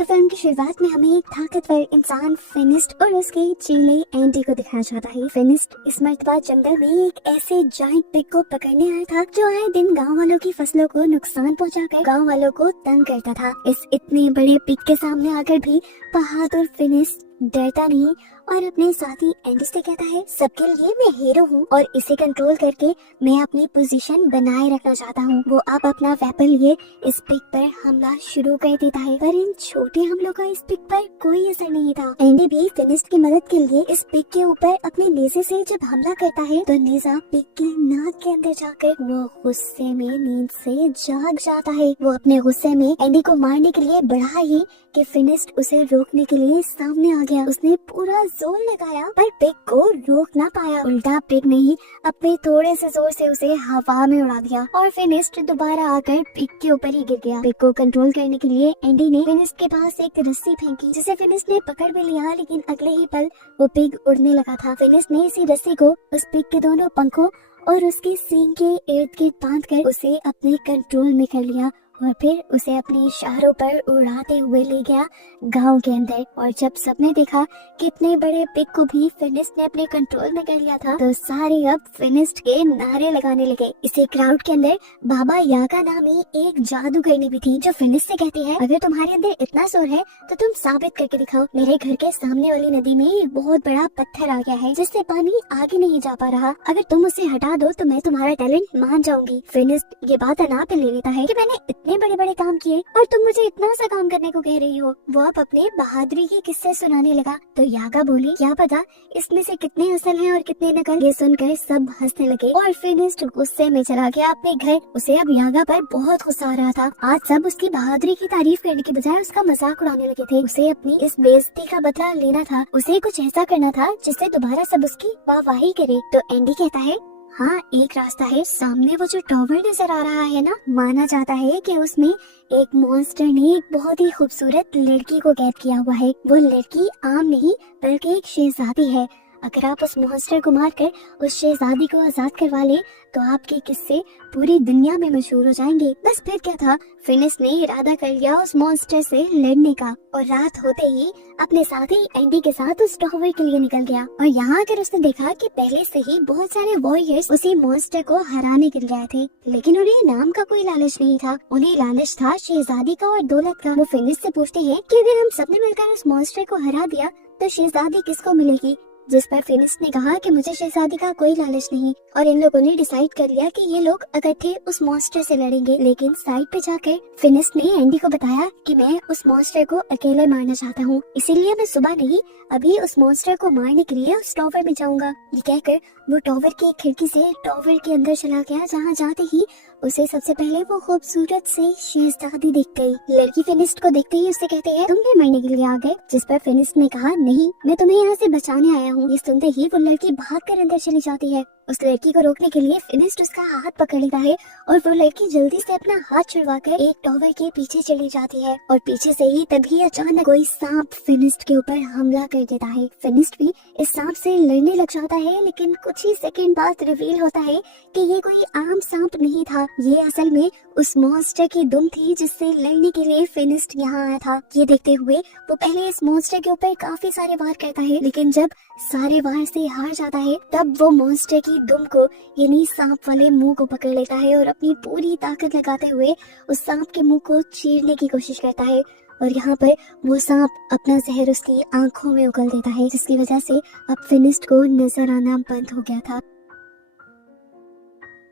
तो फिल्म की शुरुआत में हमें एक ताकतवर इंसान फिनिस्ट और उसके चीले एंडी को दिखाया जाता है। फिनिस्ट इस मर्तबा जंगल में एक ऐसे जाइंट पिग को पकड़ने आया था जो आए दिन गांव वालों की फसलों को नुकसान पहुंचाकर गांव वालों को तंग करता था। इस इतने बड़े पिग के सामने आकर भी बहादुर फिनिस्ट डरता नहीं और अपने साथी एंडी से कहता है, सबके लिए मैं हीरो हूँ और इसे कंट्रोल करके मैं अपनी पोजीशन बनाए रखना चाहता हूँ। वो अब अपना वेपन लिए इस पिग पर हमला शुरू कर देता है, पर इन छोटे हमलों का इस पिग पर कोई असर नहीं था। एंडी भी फिनिस्ट की मदद के लिए इस पिग के ऊपर अपने नेज़े से जब हमला करता है तो नेज़ा पिग के नाक के अंदर जाकर वो गुस्से में नींद से जाग जाता है। वो अपने गुस्से में एंडी को मारने के लिए बढ़ा ही कि फिनिस्ट उसे रोकने के लिए सामने आ गया। उसने पूरा जोर लगाया पर पिग को रोक ना पाया। उल्टा पिग ने ही अपने थोड़े से जोर से उसे हवा में उड़ा दिया और फिनिस्ट दोबारा आकर पिग के ऊपर ही गिर गया। पिग को कंट्रोल करने के लिए एंडी ने फिनिस्ट के पास एक रस्सी फेंकी जिसे फिनिस्ट ने पकड़ भी लिया, लेकिन अगले ही पल वो पिग उड़ने लगा था। फिनिस्ट ने इसी रस्सी को उस पिग के दोनों पंखों और उसके सींग के इर्द गिर्द बांधकर उसे अपने कंट्रोल में कर लिया और फिर उसे अपने इशारों पर उड़ाते हुए ले गया गांव के अंदर। और जब सबने देखा कि इतने बड़े पिग को भी फिनिस्ट ने अपने कंट्रोल में कर लिया था तो सारे अब फिनिस्ट के नारे लगाने लगे। इसी क्राउड के अंदर बाबा यागा नामी एक जादूगरनी भी थी जो फिनिस्ट से कहती है, अगर तुम्हारे अंदर इतना जोर है तो तुम साबित करके दिखाओ। मेरे घर के सामने वाली नदी में एक बहुत बड़ा पत्थर आ गया है जिससे पानी आगे नहीं जा पा रहा। अगर तुम उसे हटा दो तो मैं तुम्हारा टैलेंट मान जाऊंगी। फिनिस्ट ये बात अना पे ले लेता है कि मैंने इतने बड़े बड़े काम किए और तुम मुझे इतना सा काम करने को कह रही हो। वो अब अपने बहादुरी के किस्से सुनाने लगा तो यागा बोली, क्या पता इसमें से कितने असल हैं और कितने नकल। ये सुनकर सब हंसने लगे और फिनिस्ट गुस्से में चला गया अपने घर। उसे अब यागा पर बहुत गुस्सा आ रहा था। आज सब उसकी बहादुरी की तारीफ करने की बजाय उसका मजाक उड़ाने लगे थे। उसे अपनी इस बेइज्जती का बदला लेना था। उसे कुछ ऐसा करना था जिससे दोबारा सब उसकी वाहवाही करे। तो एंडी कहता है, हाँ एक रास्ता है। सामने वो जो टॉवर नजर आ रहा है ना, माना जाता है कि उसमें एक मॉन्स्टर ने एक बहुत ही खूबसूरत लड़की को कैद किया हुआ है। वो लड़की आम नहीं बल्कि एक शहजादी है। अगर आप उस मॉन्स्टर को मारकर उस शहजादी को आजाद करवा ले तो आपके किस्से पूरी दुनिया में मशहूर हो जाएंगे। बस फिर क्या था, फिनिस्ट ने इरादा कर लिया उस मॉन्स्टर से लड़ने का और रात होते ही अपने साथी एंडी के साथ उस टॉवर के लिए निकल गया। और यहाँ आकर उसने देखा कि पहले से ही बहुत सारे वॉरियर्स उसी मॉन्स्टर को हराने के लिए आए थे, लेकिन उन्हें नाम का कोई लालच नहीं था। उन्हें लालच था शहजादी का और दौलत का। वो फिनिस्ट से पूछते हैं कि अगर हम सबने मिलकर उस मॉन्स्टर को हरा दिया तो शहजादी किसको मिलेगी। जिस पर फिनिस्ट ने कहा कि मुझे शहजादी का कोई लालच नहीं। और इन लोगों ने डिसाइड कर लिया कि ये लोग इकट्ठे उस मॉन्स्टर से लड़ेंगे। लेकिन साइड पे जाकर फिनिस्ट ने एंडी को बताया कि मैं उस मॉन्स्टर को अकेले मारना चाहता हूँ, इसीलिए मैं सुबह नहीं अभी उस मॉन्स्टर को मारने के लिए उस टॉवर में जाऊंगा। ये कहकर वो टॉवर की खिड़की से टॉवर के अंदर चला गया, जहाँ जाते ही उसे सबसे पहले वो खूबसूरत से शहजादी दिख गई। लड़की फिनिस्ट को देखते ही उससे कहते हैं, तुम भी मरने के लिए आ गए। जिस पर फिनिस्ट ने कहा, नहीं मैं तुम्हें यहाँ से बचाने आया हूँ। ये सुनते ही वो लड़की भागकर अंदर चली जाती है। उस लड़की को रोकने के लिए फिनिस्ट उसका हाथ पकड़ लेता है और वो लड़की जल्दी से अपना हाथ छुड़वाकर एक टॉवर के पीछे चली जाती है। और पीछे से ही तभी अचानक कोई सांप फिनिस्ट के ऊपर हमला कर देता है। फिनिस्ट भी इस सांप से लड़ने लग जाता है, लेकिन कुछ ही सेकंड बाद रिवील होता है कि ये कोई आम सांप नहीं था। ये असल में उस मॉन्स्टर की दुम थी जिससे लड़ने के लिए फिनिस्ट यहाँ आया था। ये देखते हुए वो पहले इस मॉन्स्टर के ऊपर काफी सारे वार करता है, लेकिन जब सारे वार से हार जाता है तब वो मॉन्स्टर की दुम को यानी सांप वाले मुंह को पकड़ लेता है और अपनी पूरी ताकत लगाते हुए उस सांप के मुंह को चीरने की कोशिश करता है। और यहाँ पर वो सांप अपना जहर उसकी आंखों में उगल देता है, जिसकी वजह से अब फिनिस्ट को नजर आना बंद हो गया था।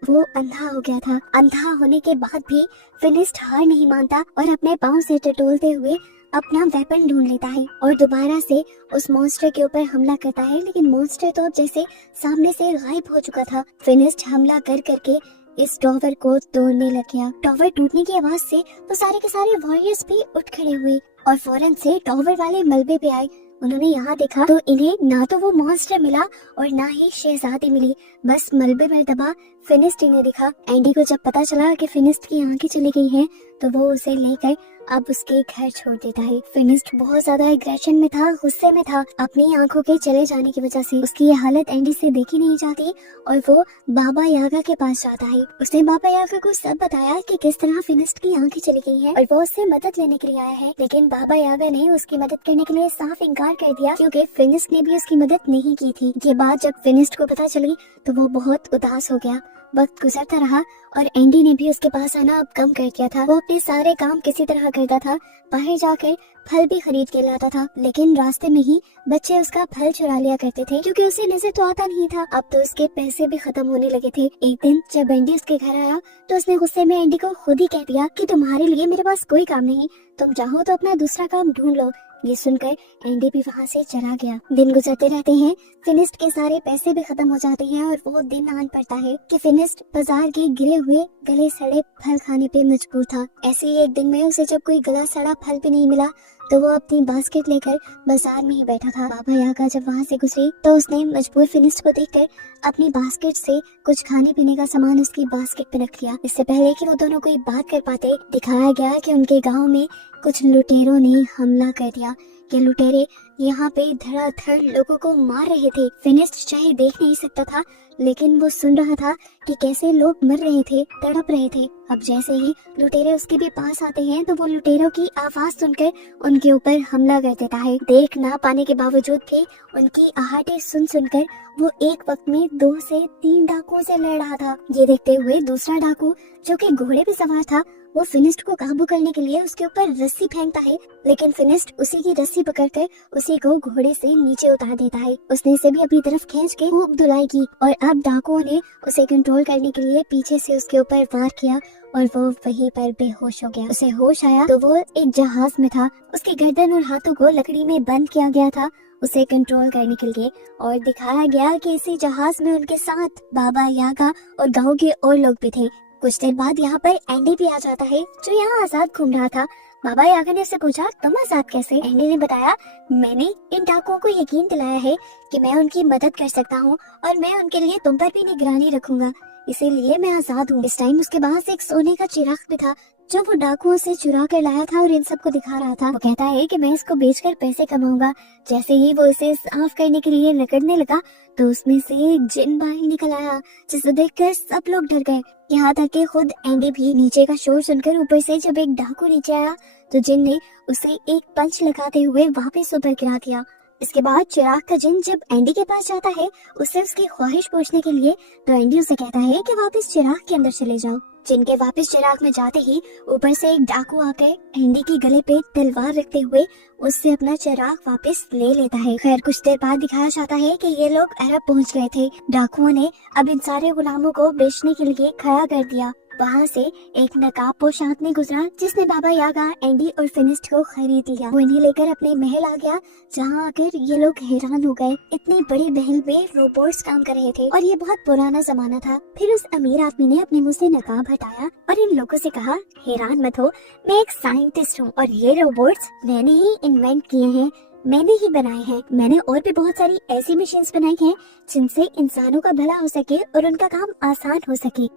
वो अंधा हो गया था। अंधा होने के बाद भी फिनिस्ट हार नहीं मानता और अपने पाँव से टटोलते हुए अपना वेपन ढूंढ लेता है और दोबारा से उस मॉन्स्टर के ऊपर हमला करता है। लेकिन मॉन्स्टर तो अब जैसे सामने से गायब हो चुका था। फिनिस्ट हमला कर करके इस टॉवर को तोड़ने लग गया। टॉवर टूटने की आवाज से वो सारे के सारे वॉरियर्स भी उठ खड़े हुए और फौरन से टॉवर वाले मलबे पे आए। उन्होंने यहाँ देखा तो इन्हें ना तो वो मॉन्स्टर मिला और ना ही शहजादी मिली, बस मलबे में दबा फिनिस्ट इन्हें दिखा। एंडी को जब पता चला कि फिनिस्ट की आंखें चली गई हैं तो वो उसे लेकर अब उसके घर छोड़ देता है। फिनिस्ट बहुत ज्यादा एग्रेशन में था, गुस्से में था अपनी आंखों के चले जाने की वजह से। उसकी ये हालत एंडी से देखी नहीं जाती और वो बाबा यागा के पास जाता है। उसने बाबा यागा को सब बताया कि किस तरह फिनिस्ट की आंखें चली गई हैं और वो उससे मदद लेने के लिए आया है। लेकिन बाबा यागा ने उसकी मदद करने के लिए साफ इनकार कर दिया, क्योंकि फिनिस्ट ने भी उसकी मदद नहीं की थी। ये बात जब फिनिस्ट को पता चली तो वो बहुत उदास हो गया। वक्त गुजरता रहा और एंडी ने भी उसके पास आना अब कम कर दिया था। वो अपने सारे काम किसी तरह करता था, बाहर जाकर फल भी खरीद के लाता था, लेकिन रास्ते में ही बच्चे उसका फल चुरा लिया करते थे, क्योंकि उसे नजर तो आता नहीं था। अब तो उसके पैसे भी खत्म होने लगे थे। एक दिन जब एंडी उसके घर आया तो उसने गुस्से में एंडी को खुद ही कह दिया कि तुम्हारे लिए मेरे पास कोई काम नहीं, तुम चाहो तो अपना दूसरा काम ढूंढ लो। ये सुनकर एंडी भी वहाँ से चला गया। दिन गुजरते रहते हैं, फिनिस्ट के सारे पैसे भी खत्म हो जाते हैं और वो दिन आन पड़ता है कि फिनिस्ट बाजार के गिरे हुए गले सड़े फल खाने पे मजबूर था। ऐसे ही एक दिन में उसे जब कोई गला सड़ा फल भी नहीं मिला तो वो अपनी बास्केट लेकर बाजार में ही बैठा था। बाबा यागा जब वहाँ से गुजरी तो उसने मजबूर फिनिस्ट को देखकर अपनी बास्केट से कुछ खाने पीने का सामान उसकी बास्केट पे रख लिया। इससे पहले कि वो दोनों कोई बात कर पाते, दिखाया गया कि उनके गांव में कुछ लुटेरों ने हमला कर दिया। ये लुटेरे यहाँ पे धड़ाधड़ लोगों को मार रहे थे। फिनिस्ट चाहे देख नहीं सकता था, लेकिन वो सुन रहा था कि कैसे लोग मर रहे थे, तड़प रहे थे। अब जैसे ही लुटेरे उसके भी पास आते हैं तो वो लुटेरों की आवाज सुनकर उनके ऊपर हमला कर देता है। देख ना पाने के बावजूद भी उनकी आहटें सुन सुनकर वो एक वक्त में 2 से 3 डाकुओं से लड़ रहा था। ये देखते हुए दूसरा डाकू, जो कि घोड़े पे सवार था, वो फिनिस्ट को काबू करने के लिए उसके ऊपर रस्सी फेंकता है, लेकिन फिनिस्ट उसी की रस्सी पकड़कर उसी को घोड़े से नीचे उतार देता है। उसने इसे भी अपनी तरफ खींच के खूब धुलाई की और अब डाकुओं ने उसे कंट्रोल करने के लिए पीछे से उसके ऊपर वार किया और वो वहीं पर बेहोश हो गया। उसे होश आया तो वो एक जहाज में था। उसकी गर्दन और हाथों को लकड़ी में बंद किया गया था उसे कंट्रोल करने के लिए, और दिखाया गया कि इसी जहाज में उनके साथ बाबा यागा और गांव के और लोग भी थे। कुछ देर बाद यहाँ पर एंडी भी आ जाता है, जो यहाँ आजाद घूम रहा था। बाबा यागा ने उससे पूछा, तुम आजाद कैसे? एंडी ने बताया, मैंने इन डाकुओं को यकीन दिलाया है कि मैं उनकी मदद कर सकता हूँ और मैं उनके लिए तुम पर भी निगरानी रखूंगा, इसीलिए मैं आजाद हूँ। इस टाइम उसके पास एक सोने का चिराग भी था, जो वो डाकुओं से चुरा कर लाया था और इन सबको दिखा रहा था। वो कहता है कि मैं इसको बेचकर पैसे कमाऊंगा। जैसे ही वो इसे साफ करने के लिए रगड़ने लगा तो उसमें से एक जिन बाहर निकल आया, जिसे देखकर सब लोग डर गए, यहाँ तक कि खुद एंडी भी। नीचे का शोर सुनकर ऊपर से जब एक डाकू नीचे आया तो जिन ने उसे एक पंच लगाते हुए वापस ऊपर गिरा दिया। इसके बाद चिराग का जिन जब एंडी के पास जाता है उससे उसकी ख्वाहिश पूछने के लिए, तो एंडी उसे कहता है कि वापस चिराग के अंदर चले जाओ। जिन के वापस चिराग में जाते ही ऊपर से एक डाकू आकर एंडी के गले पे तलवार रखते हुए उससे अपना चिराग वापस ले लेता है। खैर कुछ देर बाद दिखाया जाता है कि ये लोग अरब पहुंच गए थे। डाकुओं ने अब इन सारे गुलामों को बेचने के लिए खड़ा कर दिया। वहाँ से एक नकाबपोश आदमी गुजरा, जिसने बाबा यागा, एंडी और फिनिस्ट को खरीद लिया। वो इन्हें लेकर अपने महल आ गया, जहाँ आकर ये लोग हैरान हो गए। इतनी बड़ी महल में रोबोट्स काम कर रहे थे और ये बहुत पुराना जमाना था। फिर उस अमीर आदमी ने अपने मुंह से नकाब हटाया और इन लोगों से कहा, हैरान मत हो, मैं एक साइंटिस्ट हूँ और ये रोबोट्स मैंने ही इन्वेंट किए हैं, मैंने ही बनाए हैं। मैंने और भी बहुत सारी ऐसी मशीन्स बनाई हैं जिनसे इंसानों का भला हो सके और उनका काम आसान हो सके।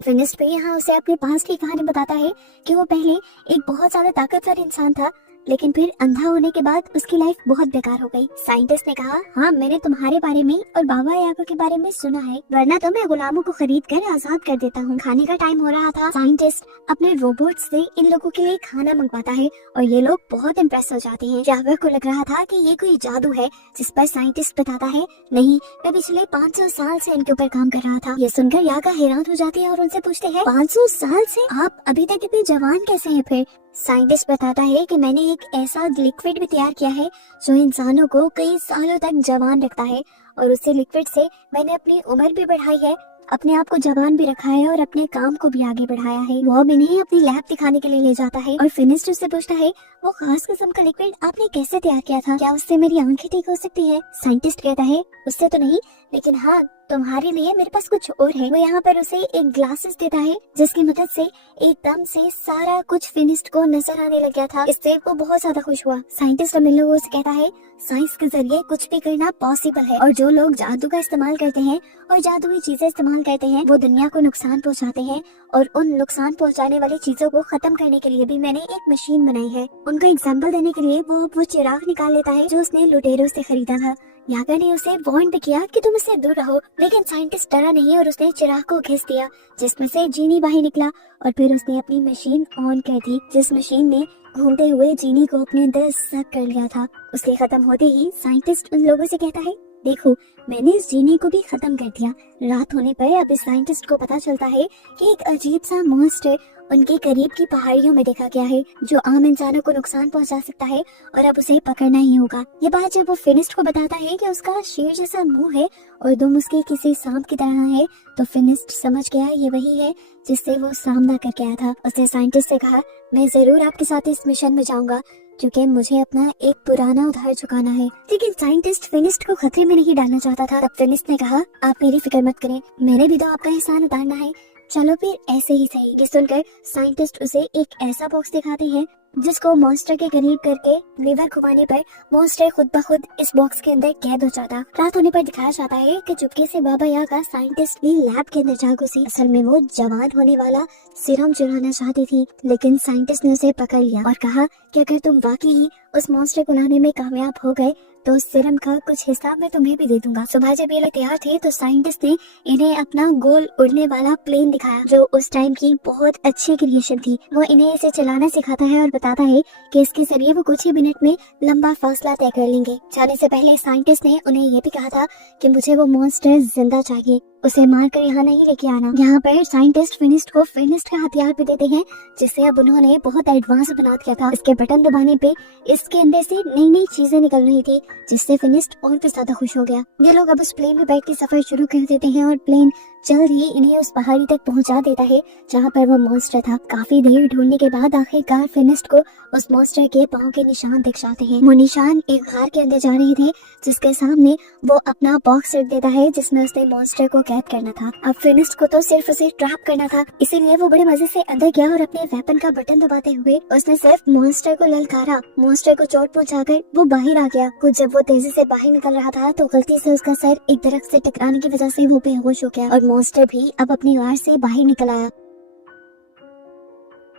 फिनिस्ट पे यहाँ उसे अपने पास्ट की कहानी बताता है कि वो पहले एक बहुत ज्यादा ताकतवर इंसान था, लेकिन फिर अंधा होने के बाद उसकी लाइफ बहुत बेकार हो गई। साइंटिस्ट ने कहा, हाँ मैंने तुम्हारे बारे में और बाबा यागा के बारे में सुना है, वरना तो मैं गुलामों को खरीद कर आजाद कर देता हूँ। खाने का टाइम हो रहा था। साइंटिस्ट अपने रोबोट से इन लोगों के लिए खाना मंगवाता है और ये लोग बहुत इम्प्रेस हो जाते हैं। यागा को लग रहा था कि ये कोई जादू है, जिस पर साइंटिस्ट बताता है, नहीं मैं पिछले 500 साल से इनके ऊपर काम कर रहा था। ये सुनकर यागा हैरान हो जाते हैं और उनसे पूछते हैं, 500 साल से? आप अभी तक इतने जवान कैसे हैं? फिर साइंटिस्ट बताता है कि मैंने एक ऐसा लिक्विड भी तैयार किया है जो इंसानों को कई सालों तक जवान रखता है, और उसी लिक्विड से मैंने अपनी उम्र भी बढ़ाई है, अपने आप को जवान भी रखा है और अपने काम को भी आगे बढ़ाया है। वो अब इन्हें अपनी लैब दिखाने के लिए ले जाता है और फिनिस्ट उससे पूछता है, वो खास किस्म का लिक्विड आपने कैसे तैयार किया था? क्या उससे मेरी आंखें ठीक हो सकती है? साइंटिस्ट कहता है, उससे तो नहीं, लेकिन हाँ तुम्हारे लिए मेरे पास कुछ और है। वो यहाँ पर उसे एक ग्लासेस देता है जिसकी मदद से एकदम से सारा कुछ फिनिस्ट को नजर आने लग गया था। इससे वो बहुत ज्यादा खुश हुआ। साइंटिस्ट इन लोगों से कहता है साइंस के जरिए कुछ भी करना पॉसिबल है, और जो लोग जादू का इस्तेमाल करते हैं और जादुई चीजें इस्तेमाल करते हैं वो दुनिया को नुकसान पहुंचाते हैं, और उन नुकसान पहुंचाने वाली चीजों को खत्म करने के लिए भी मैंने एक मशीन बनाई है। उनको एग्जाम्पल देने के लिए वो चिराग निकाल लेता है जो उसने लुटेरों से खरीदा था। यागा ने उसे वार्न भी किया कि तुम इससे दूर रहो, लेकिन साइंटिस्ट डरा नहीं और उसने चिराग को घिस दिया जिसमें से जीनी बाहर निकला, और फिर उसने अपनी मशीन ऑन कर दी जिस मशीन ने घूमते हुए जीनी को अपने अंदर सक कर लिया था। उसके खत्म होते ही साइंटिस्ट उन लोगों से कहता है देखो मैंने इस जीनी को भी खत्म कर दिया। रात होने पर अब इस साइंटिस्ट को पता चलता है कि एक अजीब सा मॉन्स्टर उनके करीब की पहाड़ियों में देखा गया है जो आम इंसानों को नुकसान पहुंचा सकता है और अब उसे पकड़ना ही होगा। ये बात जब वो फिनिस्ट को बताता है कि उसका शेर जैसा मुंह है और दुम उसके किसी सांप की तरह है, तो फिनिस्ट समझ गया ये वही है जिससे वो सामना करके आया था। उसने साइंटिस्ट से कहा मैं जरूर आपके साथ इस मिशन में जाऊंगा क्योंकि मुझे अपना एक पुराना उधार चुकाना है। लेकिन साइंटिस्ट फिनिस्ट को खतरे में नहीं डालना चाहता था। तब फिनिस्ट ने कहा आप मेरी फिक्र मत करें, मैंने भी तो आपका एहसान उतारना है, चलो फिर ऐसे ही सही। ये सुनकर साइंटिस्ट उसे एक ऐसा बॉक्स दिखाते हैं जिसको मॉन्स्टर के करीब करके लीवर घुमाने पर मॉन्स्टर खुद ब खुद इस बॉक्स के अंदर कैद हो जाता। रात होने पर दिखाया जाता है कि चुपके से बाबा यागा साइंटिस्ट की लैब के अंदर जा घुसी। असल में वो जवान होने वाला सीरम चुराना चाहती थी, लेकिन साइंटिस्ट ने उसे पकड़ लिया और कहा कि अगर तुम वाकई ही उस मॉन्स्टर को लाने में कामयाब हो गए तो सीरम का कुछ हिस्सा मैं तुम्हें भी दे दूंगा। सुबह जब ये लोग तैयार थे तो साइंटिस्ट ने इन्हें अपना गोल उड़ने वाला प्लेन दिखाया जो उस टाइम की बहुत अच्छी क्रिएशन थी। वो इन्हें इसे चलाना सिखाता है और बताता है कि इसके जरिए वो कुछ ही मिनट में लंबा फासला तय कर लेंगे। जाने से पहले साइंटिस्ट ने उन्हें ये भी कहा था कि मुझे वो मॉन्स्टर जिंदा चाहिए, उसे मारकर यहाँ नहीं लेके आना। यहाँ पर साइंटिस्ट फिनिस्ट को फिनिस्ट का हथियार भी देते हैं जिससे अब उन्होंने बहुत एडवांस बना दिया था। इसके बटन दबाने पे इसके अंदर से नई नई चीजें निकल रही थी जिससे फिनिस्ट और भी ज्यादा खुश हो गया। ये लोग अब उस प्लेन में बैठ के सफर शुरू कर देते हैं और प्लेन जल्द ही इन्हें उस पहाड़ी तक पहुंचा देता है जहाँ पर वो मॉन्स्टर था। काफी देर ढूंढने के बाद आखिरकार फिनिस्ट को उस मॉन्स्टर के पाँव के निशान दिख जाते हैं। वो निशान एक घर के अंदर जा रहे थे जिसके सामने वो अपना बॉक्स रख देता है जिसमें उसने मॉन्स्टर को कैद करना था। अब फिनिस्ट को तो सिर्फ उसे ट्रैप करना था, इसीलिए वो बड़े मजे से अंदर गया और अपने वेपन का बटन दबाते हुए उसने सिर्फ मॉन्स्टर को ललकारा। मॉन्स्टर को चोट पहुंचाकर वो बाहर आ गया। कुछ जब वो तेजी से बाहर निकल रहा था तो गलती से उसका सर एक दरख्त से टकराने की वजह से वो बेहोश हो गया और मॉन्स्टर भी अब अपनी गार से बाहर निकल आया।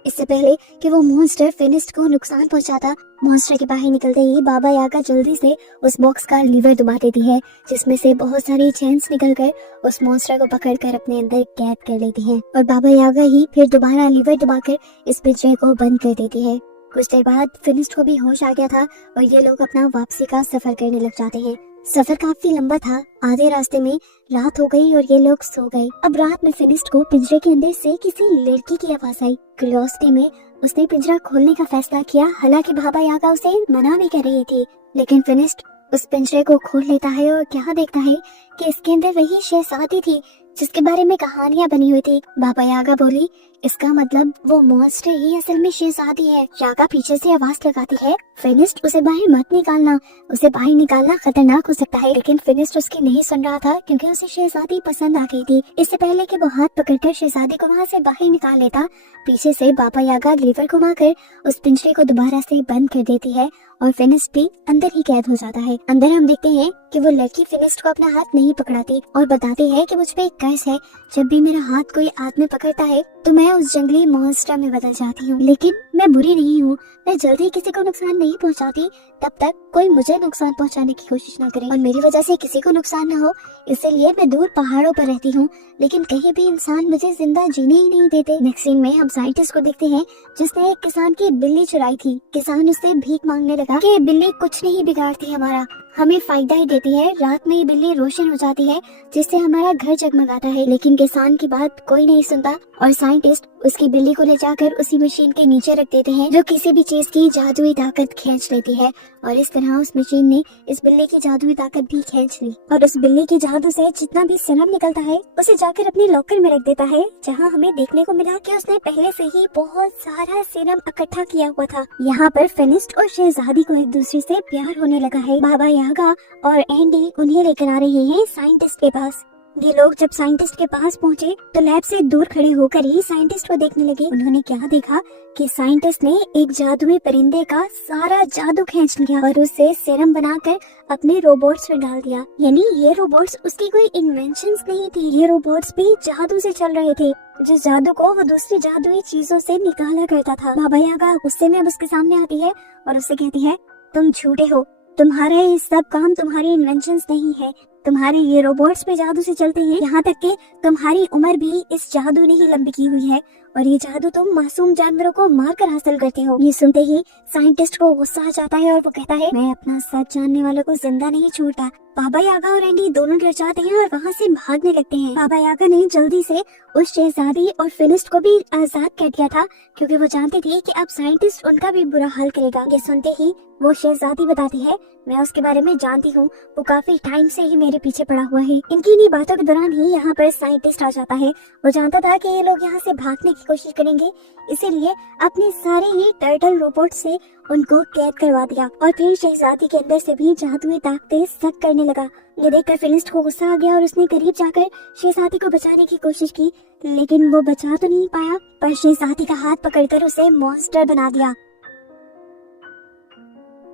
इससे पहले कि वो मॉन्स्टर फिनिस्ट को नुकसान पहुंचाता, मॉन्स्टर के बाहर निकलते ही बाबा यागा जल्दी से उस बॉक्स का लीवर दबा देती है जिसमें से बहुत सारी चेन्स निकलकर उस मॉन्स्टर को पकड़कर अपने अंदर कैद कर लेती हैं और बाबा यागा ही फिर दोबारा लीवर दबाकर इस पिंजरे को बंद कर देती है। कुछ देर बाद फिनिस्ट को भी होश आ गया था और ये लोग अपना वापसी का सफर करने लग जाते हैं। सफर काफी लंबा था, आधे रास्ते में रात हो गई और ये लोग सो गए। अब रात में फिनिस्ट को पिंजरे के अंदर से किसी लड़की की आवाज आई। क्यूरियोसिटी में उसने पिंजरा खोलने का फैसला किया, हालांकि बाबा यागा उसे मना भी कर रही थी, लेकिन फिनिस्ट उस पिंजरे को खोल लेता है और क्या देखता है कि इसके अंदर वही शहजादी थी जिसके बारे में कहानियां बनी हुई थी। बाबा यागा बोली इसका मतलब वो मॉन्स्टर ही असल में शहजादी है। यागा पीछे से आवाज लगाती है फिनिस्ट उसे बाहर मत निकालना, उसे बाहर निकालना खतरनाक हो सकता है। लेकिन फिनिस्ट उसकी नहीं सुन रहा था क्योंकि उसे शहजादी पसंद आ गई थी। इससे पहले कि वो हाथ पकड़कर शहजादी को वहाँ से बाहर निकाल लेता, पीछे से बाबा यागा लीवर घुमाकर उस पिंजरे को दोबारा से बंद कर देती है और फिनिस्ट भी अंदर ही कैद हो जाता है। अंदर हम देखते हैं कि वो लड़की फिनिस्ट को अपना हाथ नहीं पकड़ाती और बताती है कि मुझ पे एक कर्ज है, जब भी मेरा हाथ कोई आदमी पकड़ता है तो मैं उस जंगली मॉन्स्टर में बदल जाती हूँ। लेकिन मैं बुरी नहीं हूँ, मैं जल्दी किसी को नुकसान नहीं पहुँचाती तब तक कोई मुझे नुकसान पहुँचाने की कोशिश ना करे और मेरी वजह से किसी को नुकसान ना हो, इसलिए मैं दूर पहाड़ों पर रहती हूँ, लेकिन कहीं भी इंसान मुझे जिंदा जीने ही नहीं देते। नेक्स्ट सीन में हम साइंटिस्ट को देखते हैं जिसने एक किसान की बिल्ली चुराई थी। किसान उससे भीख मांगने लगा कि बिल्ली कुछ नहीं बिगाड़ती हमारा, हमें फायदा ही देती है। रात में ये बिल्ली रोशन हो जाती है जिससे हमारा घर जगमगाता है। लेकिन किसान की बात कोई नहीं सुनता और साइंटिस्ट उसकी बिल्ली को ले जाकर उसी मशीन के नीचे रख देते हैं जो किसी भी चीज की जादुई ताकत खींच लेती है और इस तरह उस मशीन ने इस बिल्ली की जादुई ताकत भी खींच ली और उस बिल्ली की जादू से जितना भी सीरम निकलता है उसे जाकर अपने लॉकर में रख देता है, जहाँ हमें देखने को मिला कि उसने पहले से ही बहुत सारा सीरम इकट्ठा किया हुआ था। यहाँ पर फिनिस्ट और शहजादी को एक दूसरे से प्यार होने लगा है। बाबा यागा और एंडी उन्हें लेकर आ रहे हैं साइंटिस्ट के पास। ये लोग जब साइंटिस्ट के पास पहुंचे तो लैब से दूर खड़े होकर ही साइंटिस्ट को देखने लगे। उन्होंने क्या देखा कि साइंटिस्ट ने एक जादुई परिंदे का सारा जादू खींच लिया और उससे सीरम बनाकर अपने रोबोट्स में डाल दिया। यानी ये रोबोट्स उसकी कोई इन्वेंशंस नहीं थी, ये रोबोट्स भी जादू से चल रहे थे, जिस जादू को वो दूसरी जादुई चीजों से निकाला करता था। बाबा यागा गुस्से में अब उसके सामने आती है और उससे कहती है, तुम झूठे हो, तुम्हारे ये सब काम तुम्हारी इन्वेंशंस नहीं है, तुम्हारे ये रोबोट्स पे जादू से चलते हैं। यहाँ तक कि तुम्हारी उम्र भी इस जादू ने ही लंबी की हुई है और ये जादू तुम मासूम जानवरों को मारकर हासिल करते हो। ये सुनते ही साइंटिस्ट को गुस्सा आ जाता है और वो कहता है, मैं अपना सच जानने वालों को जिंदा नहीं छोड़ता। बाबा यागा और एंडी दोनों डर जाते हैं और वहाँ से भागने लगते हैं। बाबा यागा ने जल्दी से उस शहजादी और फिनिस्ट को भी आजाद कर दिया था क्योंकि वो जानते थे कि अब साइंटिस्ट उनका भी बुरा हाल करेगा। ये सुनते ही वो शहजादी बताती है, मैं उसके बारे में जानती हूँ, वो काफी टाइम से ही मेरे पीछे पड़ा हुआ है। इनकी इन्हीं बातों के दौरान ही यहाँ पर साइंटिस्ट आ जाता है। वो जानता था कि ये लोग यहाँ से भागने की कोशिश करेंगे, इसीलिए अपने सारे ही टर्टल रोबोट से उनको कैद करवा दिया और फिर शहजादी के अंदर से भी जादुई ताकतें सक करने लगा। ये देखकर फिनिस्ट को गुस्सा आ गया और उसने करीब जाकर शहजादी को बचाने की कोशिश की, लेकिन वो बचा तो नहीं पाया, पर शहजादी का हाथ पकड़कर उसे मॉन्स्टर बना दिया।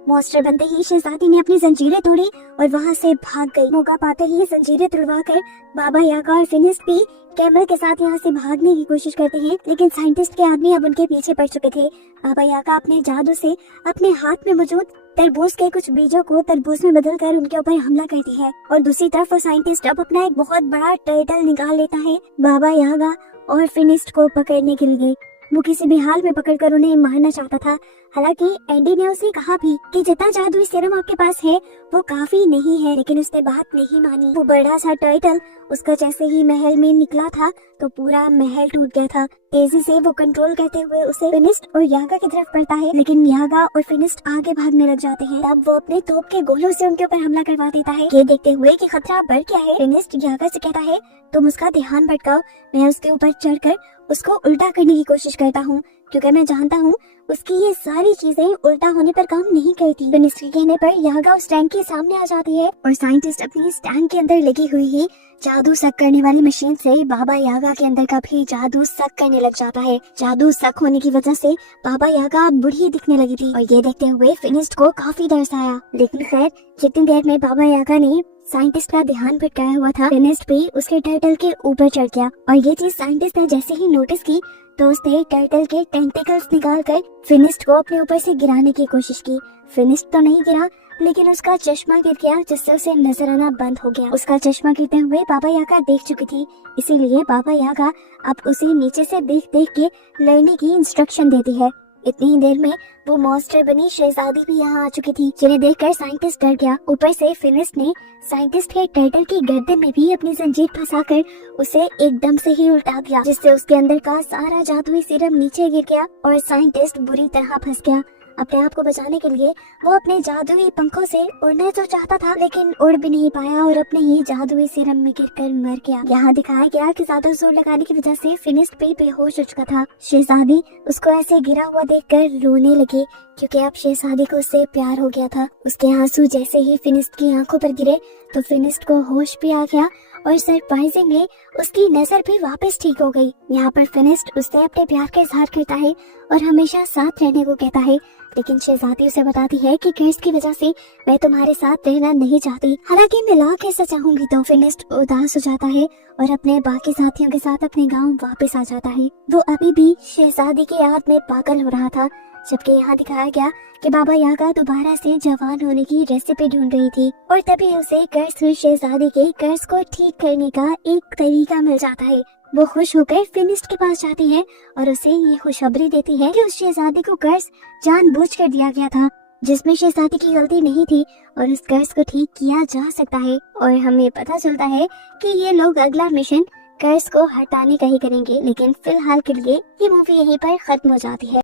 मॉन्स्टर बनते ही शहजादी ने अपनी जंजीरें तोड़ी और वहाँ से भाग गई। मौका पाते ही जंजीरें तुड़वाकर बाबा यागा और फिनिस्ट भी कैमल के साथ यहाँ से भागने की कोशिश करते हैं, लेकिन साइंटिस्ट के आदमी अब उनके पीछे पड़ चुके थे। बाबा यागा अपने जादू से अपने हाथ में मौजूद तरबूज के कुछ बीजों को तरबूज में बदलकर उनके ऊपर हमला करती है और दूसरी तरफ वो साइंटिस्ट अब अपना एक बहुत बड़ा टर्टल निकाल लेता है बाबा यागा और फिनिस्ट को पकड़ने के लिए। वो किसी भी हाल में पकड़कर उन्हें मारना चाहता था। हालांकि एंडी ने उसे कहा भी कि जितना जादुई सीरम आपके पास है वो काफी नहीं है, लेकिन उसने बात नहीं मानी। वो बड़ा सा टर्टल उसका जैसे ही महल में निकला था तो पूरा महल टूट गया था। तेजी से वो कंट्रोल करते हुए उसे फिनिस्ट और यागा की तरफ बढ़ता है, लेकिन यागा और फिनिस्ट आगे भागने लग जाते हैं। तब वो अपने तोप के गोलों से उनके ऊपर हमला करवा देता है। ये देखते हुए कि खतरा बढ़ गया है, फिनिस्ट यागा से कहता है, तुम उसका ध्यान भटकाओ, मैं उसके ऊपर चढ़कर उसको उल्टा करने की कोशिश करता हूँ क्योंकि मैं जानता हूँ उसकी ये सारी चीजें उल्टा होने पर काम नहीं करती। फिनिस्ट के कहने पर यागा उस टैंक के सामने आ जाती है और साइंटिस्ट अपनी इस टैंक के अंदर लगी हुई ही जादू सक करने वाली मशीन से बाबा यागा के अंदर का भी जादू सक करने लग जाता है। जादू सक होने की वजह से बाबा यागा बूढ़ी दिखने लगी थी और ये देखते हुए फिनिस्ट को काफी डर आया। लेकिन खैर जितनी देर में बाबा यागा ने साइंटिस्ट का ध्यान भटकाया हुआ था, फिनिस्ट भी उसके टर्टल के ऊपर चढ़ गया और ये चीज साइंटिस्ट ने जैसे ही नोटिस की तो उसने टर्टल के टेंटिकल्स निकालकर फिनिस्ट को अपने ऊपर से गिराने की कोशिश की। फिनिस्ट तो नहीं गिरा, लेकिन उसका चश्मा गिर गया जिससे उसे नजर आना बंद हो गया। उसका चश्मा गिरते हुए बाबा यागा देख चुकी थी, इसीलिए बाबा यागा अब उसे नीचे से देख देख के लड़ने की इंस्ट्रक्शन देती है। इतनी ही देर में वो मॉन्स्टर बनी शहजादी भी यहाँ आ चुकी थी, जिन्हें देखकर साइंटिस्ट डर गया। ऊपर से फिनिस्ट ने साइंटिस्ट के टर्टल की गर्दन में भी अपनी जंजीर फंसाकर उसे एकदम से ही उल्टा दिया, जिससे उसके अंदर का सारा जादुई सीरम नीचे गिर गया और साइंटिस्ट बुरी तरह फंस गया। अपने आप को बचाने के लिए वो अपने जादुई पंखों से उड़ना तो चाहता था, लेकिन उड़ भी नहीं पाया और अपने ही जादुई सीरम में गिरकर मर गया। यहाँ दिखाया गया कि ज्यादा जोर लगाने की वजह से फिनिस्ट भी बेहोश हो चुका था। शहजादी उसको ऐसे गिरा हुआ देखकर रोने लगी क्योंकि अब शहजादी को उससे प्यार हो गया था। उसके आंसू जैसे ही फिनिस्ट की आंखों पर गिरे तो फिनिस्ट को होश भी आ गया और सरप्राइजिंगली उसकी नजर भी वापस ठीक हो गई। यहाँ पर फिनिस्ट उससे अपने प्यार का इजहार करता है और हमेशा साथ रहने को कहता है, लेकिन शहजादी उसे बताती है कि कर्ज की वजह से मैं तुम्हारे साथ रहना नहीं चाहती। हालांकि मैं ला कैसा चाहूंगी। तो फिनिस्ट उदास हो जाता है और अपने बाकी साथियों के साथ अपने गांव वापस आ जाता है। वो अभी भी शहजादी की याद में पागल हो रहा था, जबकि यहाँ दिखाया गया कि बाबा यागा दोबारा से जवान होने की रेसिपी ढूंढ रही थी और तभी उसे कर्ज हुई शहजादी के कर्ज को ठीक करने का एक तरीका मिल जाता है। वो खुश होकर फिनिस्ट के पास जाती है और उसे ये खुशखबरी देती है कि उस शहजादी को कर्ज जानबूझकर दिया गया था, जिसमें शहजादी की गलती नहीं थी और उस कर्ज को ठीक किया जा सकता है। और हमें पता चलता है कि ये लोग अगला मिशन कर्ज को हटाने का ही करेंगे। लेकिन फिलहाल के लिए ये मूवी यहीं पर खत्म हो जाती है।